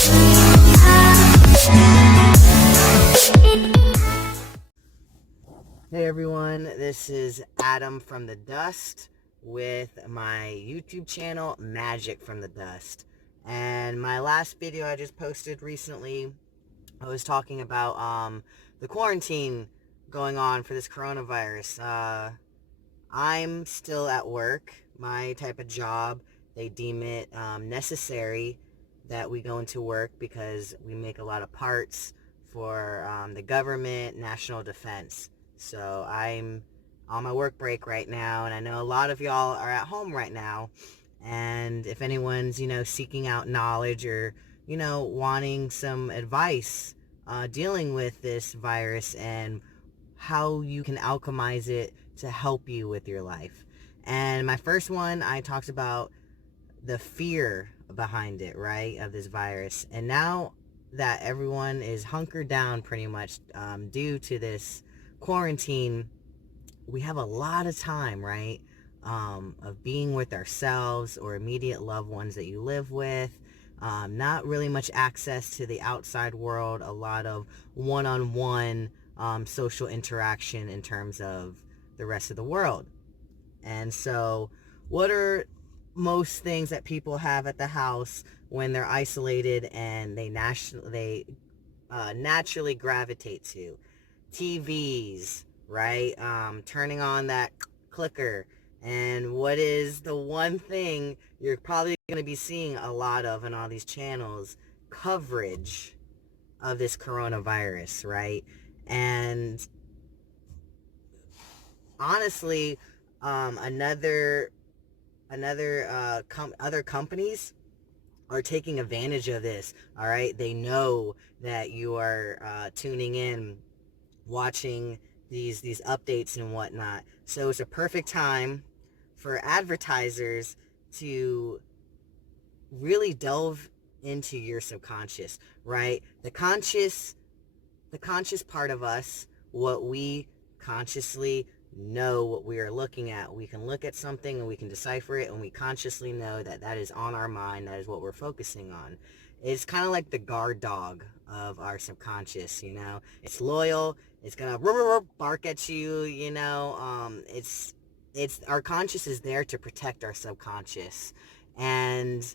Hey everyone, this is Adam from the Dust with my YouTube channel, Magic from the Dust. And my last video I just posted recently, I was talking about the quarantine going on for this coronavirus. I'm still at work. My type of job, they deem it necessary that we go into work because we make a lot of parts for the government, national defense. So I'm on my work break right now, and I know a lot of y'all are at home right now. And if anyone's, seeking out knowledge or, wanting some advice dealing with this virus and how you can alchemize it to help you with your life. And my first one, I talked about the fear behind it, right, of this virus. And now that everyone is hunkered down pretty much due to this quarantine, we have a lot of time, right, of being with ourselves or immediate loved ones that you live with. Not really much access to the outside world, a lot of one-on-one social interaction in terms of the rest of the world. And so what are most things that people have at the house when they're isolated and they naturally gravitate to? TVs, right? Turning on that clicker. And what is the one thing you're probably going to be seeing a lot of in all these channels? Coverage of this coronavirus, right? And honestly, other companies are taking advantage of this. All right, they know that you are tuning in, watching these updates and whatnot. So it's a perfect time for advertisers to really delve into your subconscious, right? The conscious part of us, what we consciously know what we are looking at. We can look at something and we can decipher it, and we consciously know that that is on our mind, that is what we're focusing on. It's kind of like the guard dog of our subconscious, It's loyal, it's gonna bark at you, it's our conscious is there to protect our subconscious. And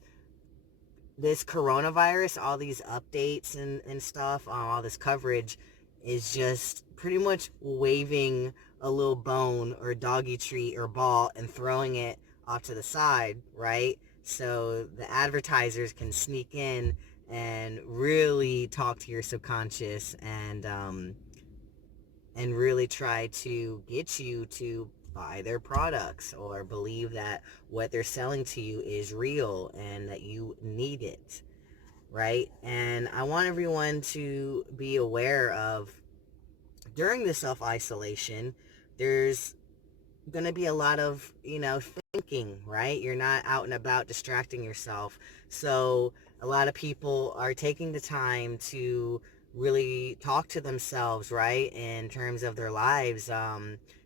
this coronavirus, all these updates and stuff, all this coverage is just pretty much waving a little bone or doggy treat or ball and throwing it off to the side, right? So the advertisers can sneak in and really talk to your subconscious and really try to get you to buy their products or believe that what they're selling to you is real and that you need it, right? And I want everyone to be aware of, during the self-isolation, there's going to be a lot of, thinking, right? You're not out and about distracting yourself. So a lot of people are taking the time to really talk to themselves, right? In terms of their lives.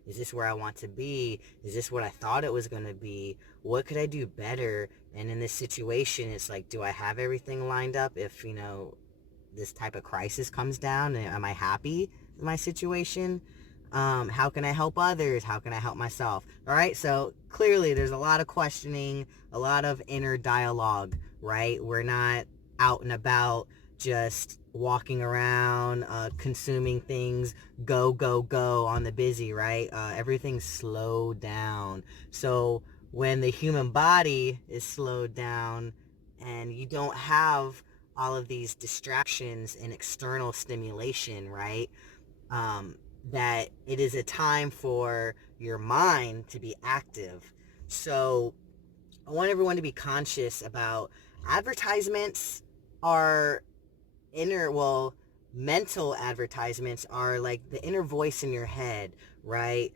Is this where I want to be? Is this what I thought it was going to be? What could I do better? And in this situation, it's like, do I have everything lined up if, this type of crisis comes down? Am I happy with my situation? How can I help others? How can I help myself? All right, so clearly there's a lot of questioning, a lot of inner dialogue, right? We're not out and about just walking around, consuming things, go, go, go on the busy, right? Everything's slowed down. So when the human body is slowed down and you don't have all of these distractions and external stimulation, right? That it is a time for your mind to be active. So I want everyone to be conscious about advertisements are mental advertisements are like the inner voice in your head, right?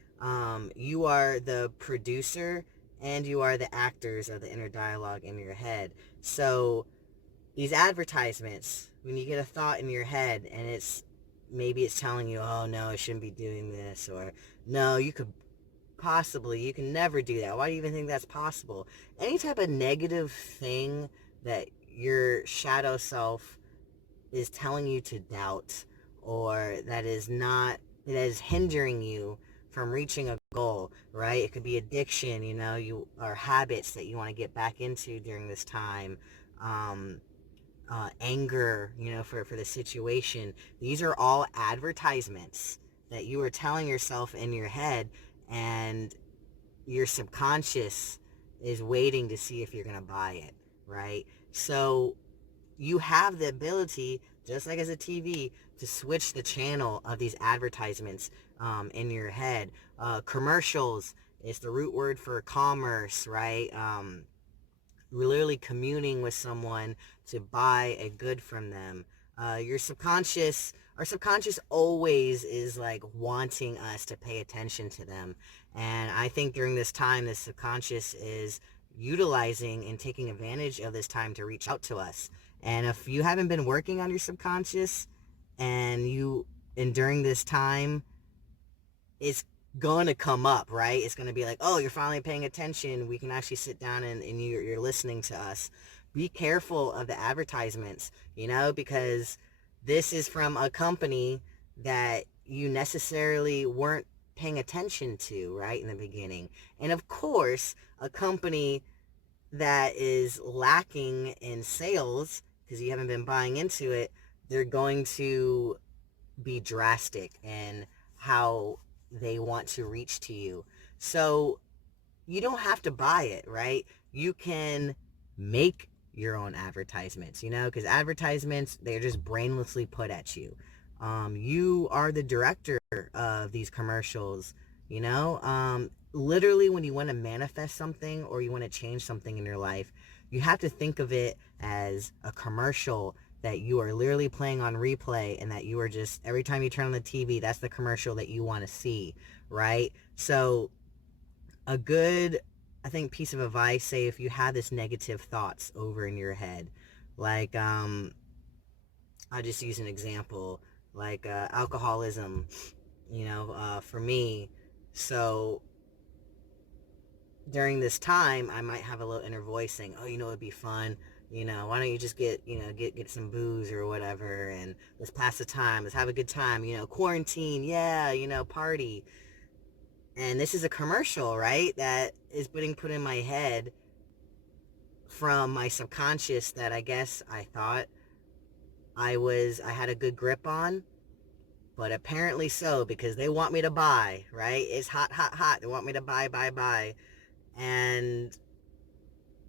You are the producer and you are the actors of the inner dialogue in your head. So these advertisements, when you get a thought in your head and maybe it's telling you, oh no, I shouldn't be doing this, or no, you can never do that. Why do you even think that's possible? Any type of negative thing that your shadow self is telling you to doubt, or that is hindering you from reaching a goal, right? It could be addiction, or habits that you want to get back into during this time. Um, Anger, for the situation. These are all advertisements that you are telling yourself in your head, and your subconscious is waiting to see if you're going to buy it, right? So you have the ability, just like as a TV, to switch the channel of these advertisements in your head. Commercials is the root word for commerce, right? We're literally communing with someone to buy a good from them. Our subconscious always is like wanting us to pay attention to them. And I think during this time, the subconscious is utilizing and taking advantage of this time to reach out to us. And if you haven't been working on your subconscious, and during this time, it's going to come up, right? It's going to be like, oh, you're finally paying attention. We can actually sit down and you're listening to us. Be careful of the advertisements, because this is from a company that you necessarily weren't paying attention to, right, in the beginning. And of course, a company that is lacking in sales because you haven't been buying into it, they're going to be drastic in how they want to reach to you. So you don't have to buy it, right? You can make your own advertisements, because advertisements, they're just brainlessly put at you. You are the director of these commercials, literally when you want to manifest something or you want to change something in your life, you have to think of it as a commercial that you are literally playing on replay, and that you are just, every time you turn on the TV, that's the commercial that you want to see, right? So a good, I think, piece of advice, say if you have this negative thoughts over in your head, like, I'll just use an example, like alcoholism, for me. So during this time, I might have a little inner voice saying, oh, it'd be fun. Why don't you just get some booze or whatever, and let's pass the time. Let's have a good time. Quarantine, yeah, party. And this is a commercial, right, that is being put in my head from my subconscious that I guess I thought I had a good grip on, but apparently so, because they want me to buy, right? It's hot, hot, hot. They want me to buy, buy, buy. And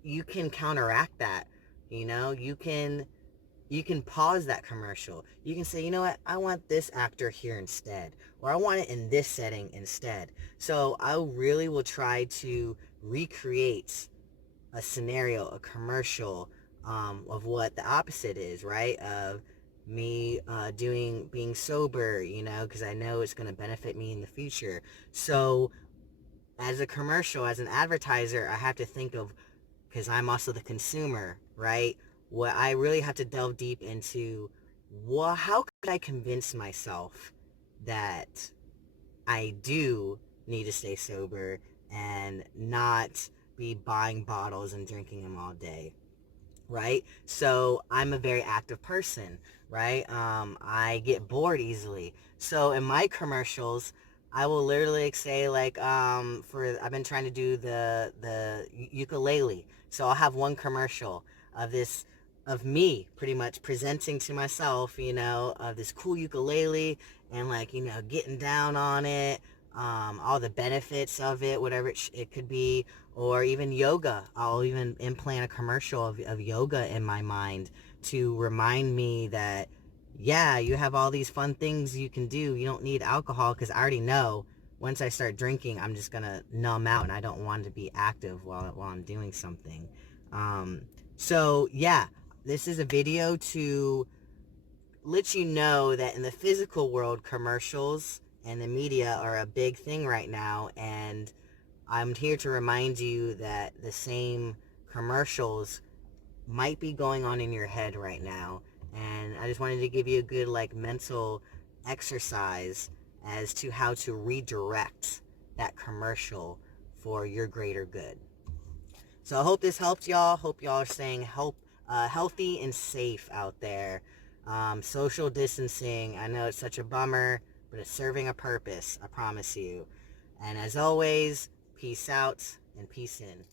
you can counteract that. You can pause that commercial. You can say, you know what, I want this actor here instead, or I want it in this setting instead. So I really will try to recreate a scenario, a commercial, of what the opposite is, right? Of me being sober, because I know it's going to benefit me in the future. So as a commercial, as an advertiser, I have to think of, because I'm also the consumer, right? What I really have to delve deep into, how could I convince myself that I do need to stay sober and not be buying bottles and drinking them all day, right? So I'm a very active person, right? I get bored easily. So in my commercials, I will literally say, like, I've been trying to do the ukulele. So I'll have one commercial of this, of me pretty much presenting to myself, of this cool ukulele, and like, getting down on it, all the benefits of it, whatever it could be, or even yoga. I'll even implant a commercial of yoga in my mind to remind me that, yeah, you have all these fun things you can do. You don't need alcohol, because I already know once I start drinking, I'm just going to numb out, and I don't want to be active while I'm doing something. So, yeah, this is a video to let you know that in the physical world, commercials and the media are a big thing right now, and I'm here to remind you that the same commercials might be going on in your head right now. And I just wanted to give you a good, like, mental exercise as to how to redirect that commercial for your greater good. So I hope this helped y'all. Hope y'all are staying healthy and safe out there. Social distancing, I know it's such a bummer, but it's serving a purpose, I promise you. And as always, peace out and peace in.